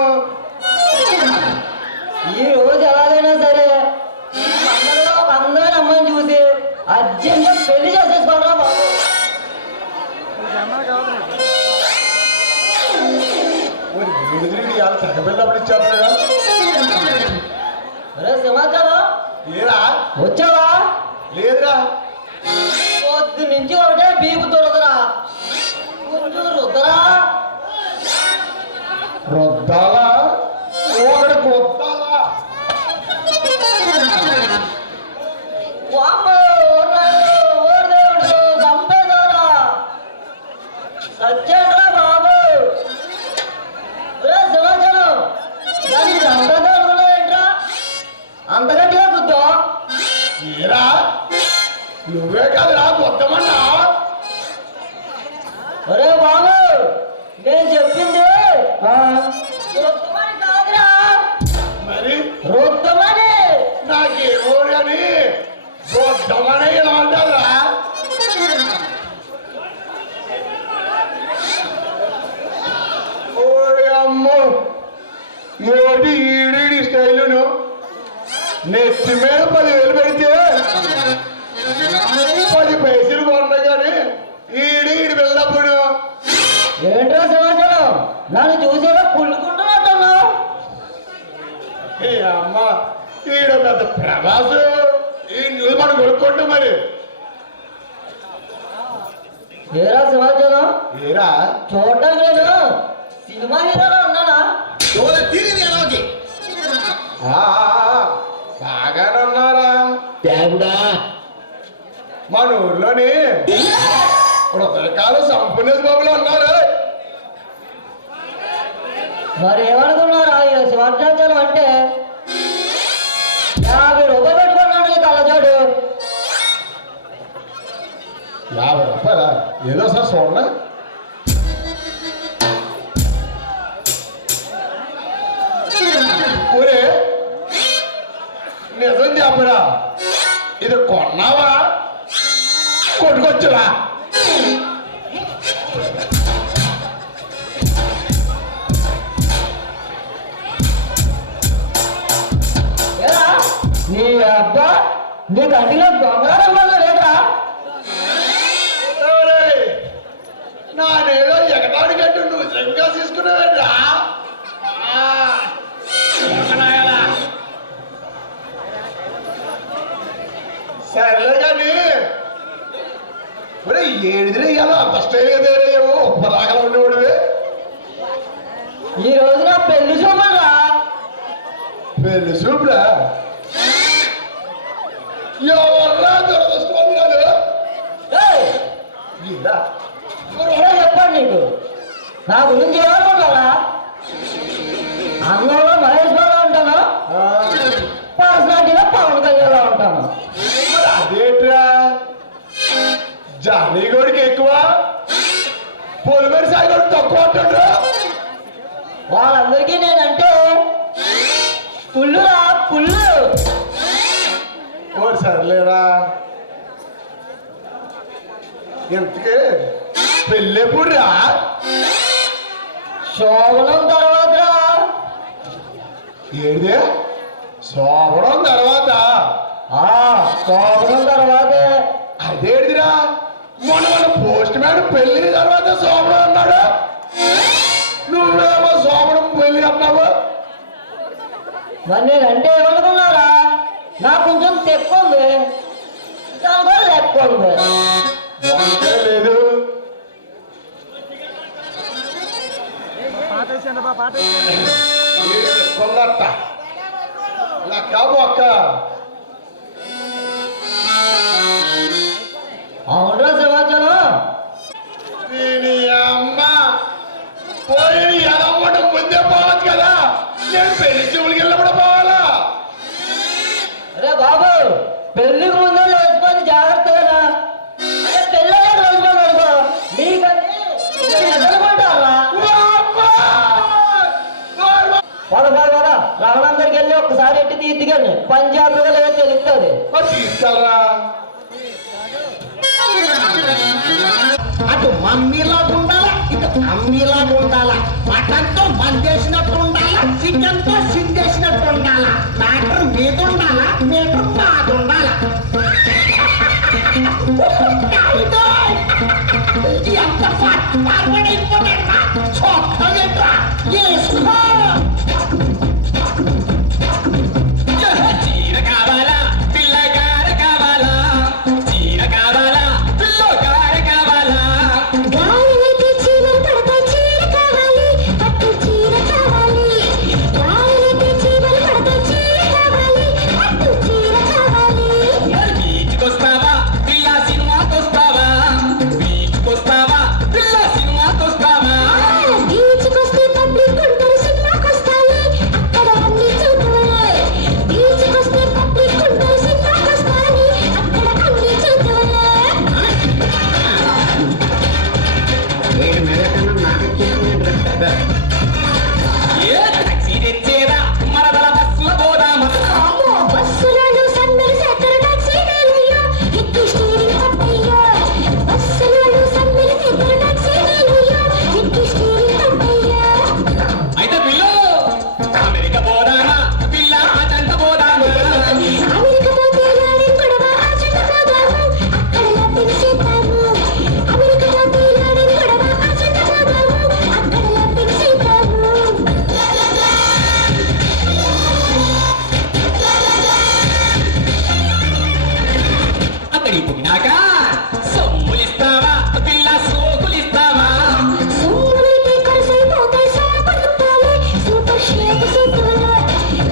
ఈ రోజు ఎలాగైనా సరే అందరిలో ఒక అందమైన అమ్మాయిని చూసి అర్జెంట్గా పెళ్లి చేసేసుకోరా బాబు. వీడు తిరిగి ఇవాళ తగ్గబెళ్ళప్పుడు ఇచ్చారు కదా. అరే సమాచారం ఏరా వచ్చావా? లేదురా. పొద్దు నుంచి ఒకటే బీపు దొరకరా, కొంచెం రుద్దరా. రుద్దాలా ఒకటి కొత్తాలా. వామ్మో, ఓ దేవుడు, చంపేశారా? సత్యంరా బాబు. ఒరే సమాచారం, దానికి చంపేద్దాం అనుకున్నావేంట్రా? అంత గట్టిగా గుద్దా? ఏరా నువ్వే కాదురా కొత్తమన్నా. ఒరే బాబు, నేను చెప్పింది రుద్దమని కాదురా, మరి రుద్దమని. నాకేమో అని కొత్తమనే ఇలా అంటారా. ఓడి అమ్మో ఏడి ఈడి స్టైలును నెత్తి మీద 10,000 పెడితే 10 పైసలు కొన్నా కానీ ఈడి వెళ్ళినప్పుడు ఏంట్రా సమాచారం, నన్ను చూసేలా కుళ్ళుకుంటున్నట్టున్నావు. ఏ అమ్మ ఈడ పెద్ద ప్రభాసు ఈ న్యూస్ మనం కొనుక్కుంటూ మరి. ఏరా సమాచారం, ఏరా చూడటానికి నేను సినిమా హీరోలో ఉన్నానా? ఆ, బాగానే ఉన్నారా. దేవుడా మన ఊర్లోని హృదయకాలు సంపూర్ణ బాబులు ఉన్నారు. మరి ఏమనుకున్నారా ఈ శివాచారం అంటే? 50 రూపాయలు పెట్టుకున్నాడు ఈ కళ్ళజోడు. 50 రూపాయలా? ఏదో సార్ చూడండి. ఊరే నిజం చెప్పరా, ఇది కొన్నావా కొట్టుకొచ్చురా? ఏరా నీ అబ్బా, నీ కంటిలో బంగారం వల్ల లేదా? నానేదో ఎగటాడి గట్టు నువ్వు నిజంగా తీసుకున్నావేంట్రా? సర్లే కానీ ఒరే ఏడిదిరే ఇయ్యాలో అంత స్టైల్గా తయారయ్యావు. ఉప్పరాగలు ఉండేవాడివి. ఈ రోజు నా పెళ్లి చూపరా. పెళ్లి చూపురా? ఎవర్రా దురదృష్టం కాదు. ఎవరో చెప్పండి నీకు నా గురించి ఏమనుకుంటారా? అందంలో మహేష్ బాబు ఉంటాను, పర్సనాలిటీలో పవన్ కళ్యాణ్ ఉంటాను. మరి అదేట్రా జానీ గోడికి ఎక్కువ పొలిమేరి సాయి గోడు తక్కువ అంటాడు. వాళ్ళందరికీ నేనంటే పుల్లురా పుల్లు. ఓ సర్లేరా. ఇంతకే పెళ్ళెప్పుడురా? శోభనం తర్వాత. ఏడిదే శోభనం తర్వాత? శోభనం తర్వాతే. అదేడిదిరా మొన్న పోస్ట్ మ్యాన్ పెళ్లి తర్వాత శోభనం అన్నాడు. నువ్వేమో శోభనం పెళ్లి అన్నావు. మరి నేనంటే ఏమనుకున్నారా? నాకు కొంచెం తెక్కు ఉంది, దాని కూడా లెక్క ఉంది. లేదు కొందట నా కాబు అక్క అవునరా సింహాచలం దీని అమ్మ పోయి ఎలా ఉండడం ముందే పోవచ్చు కదా నేను పెళ్లి చూపులకి వెళ్ళినప్పుడు పోవాలా అరే బాబు పెళ్లికి ముందే లేచిపోతే జాగ్రత్తగా అరే పెళ్ళి రోజులు అనుకో నీకంటే ఎదురుకుంటారా పద రమణందరికి వెళ్ళి ఒక్కసారి ఎట్టి తీద్దిగాని పంజాబ్లో లేదో తెలుస్తుంది తీసుకెళ్ళరా అటు మమ్మీలాగా ఉండాలా ఇటు అమ్మీలాగా ఉండాలా మటన్తో మందేసినట్టు ఉండాలా చికెన్తో సిందేసినట్టు ఉండాలా మ్యాటర్ మీద ఉండాలా మీటర్ బాగా ఉండాలా ఎంత ఫార్వర్డ్ అయిపోతా చొక్కగా వేసుకో చీర కావాలా పిల్లగార కావాలా చీర కావాలా పిల్లగార కావాలా గాలికి చీరలు పడతాయి చీర కావాలి పట్టు చీర కావాలి గాలికి చీరలు పడతాయి చీర కావాలి పట్టు చీర కావాలి బీచ్కొస్తావా పిల్ల సినిమాకొస్తావా బీచ్కొస్తావా పిల్ల సినిమాకొస్తావా బీచ్కొస్తే పబ్లిక్ ఉంటారు సినిమాకొస్తాయి అక్కడ అన్ని చూద్దాం బీచ్కొస్తే పబ్లిక్ ఉంటారు సినిమాకొస్తాయి అక్కడ అన్ని చూద్దాం ఏ టాక్సీ తెచ్చేదా మరదల బస్సుల పోదామా అమ్మో బస్సులోను సన్నలు సెక్కర టాక్సీ వేలయ్యో ఎక్కి స్టీరింగ్ పట్టయ్యో బస్సులోను సన్నలు సెక్కర టాక్సీ వేలయ్యో ఎక్కి స్టీరింగ్ పట్టయ్యో అయితే పిల్లు అమెరికా పోదామా పిల్ల అజంత పోదామా అమెరికా పోతే లాడెన్ గొడవ ఆచంట పోదాము అక్కడ లబ్బింగ్ చేద్దాము అమెరికా పోతే లాడెన్ గొడవ ఆచంట పోదాము అక్కడ లబ్బింగ్ చేద్దాము అక్కడికి పోయినాక సొమ్ములిస్తావా పిల్ల సోకులిస్తావా సోములైతే కరసైపోతాయి సాకులిస్తాలే సూపర్ షేక్ సూతువలే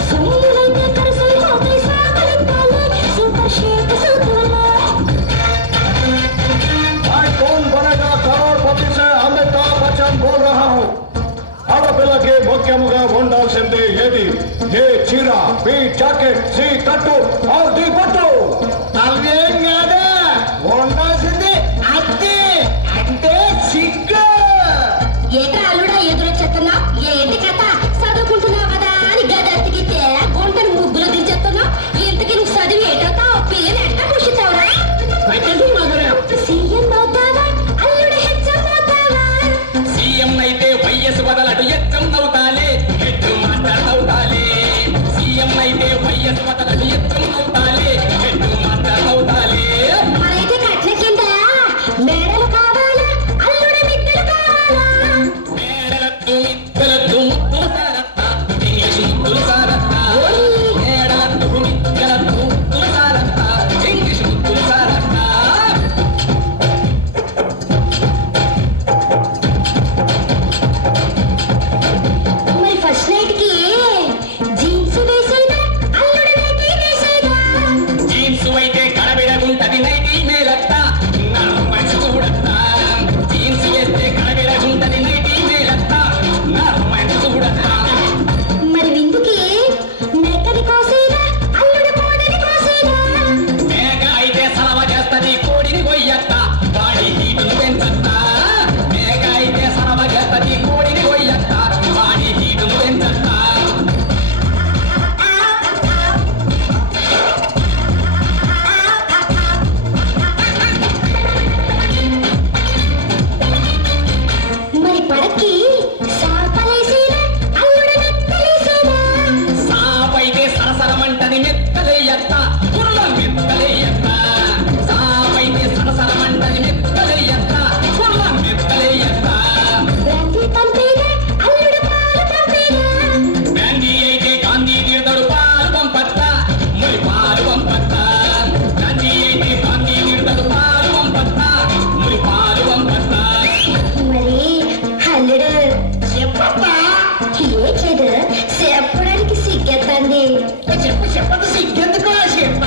సోములైతే కరసైపోతాయి సాకులిస్తాలే సూపర్ షేక్ సూతువలే मैं कौन बनेगा करोड़पति से अमिताभ बच्चन बोल रहा हूँ ఆడపిల్లకి ముఖ్యముగా ఉండాల్సింది ఏది ఏ చీర బి జాకెట్ సి కట్టు ఆర్ ది పట్టు అవేం కాదా ఉండాల్సింది అదే అంటే సిగ్గు ఏట్రా అల్లుడా ఎదురొచ్చేస్తున్నా ఏంటి కథ చదువుకుంటున్నావు కదా అని గదెత్తికితే గుంటను ముగ్గులు దించేస్తున్నా ఇంతకి నువ్వు చదివి ఏటవుతావు పిల్లని ఎట్ట పుష్టిస్తావురా సీఎం అవుతావా అల్లుడు హెచ్చం అవుతావా సీఎం అయితే వైఎస్ బదలటు ఎచ్చం అవుతాలే హెడ్ మాట్లాడవుతాలే సీఎం అయితే వైఎస్ బదలటు ఎచ్చం అవుతాలే చేయట్లేదు చెప్పడానికి సిగ్గెత్తండి చెప్పదు సిగ్గెందుకు చెప్ప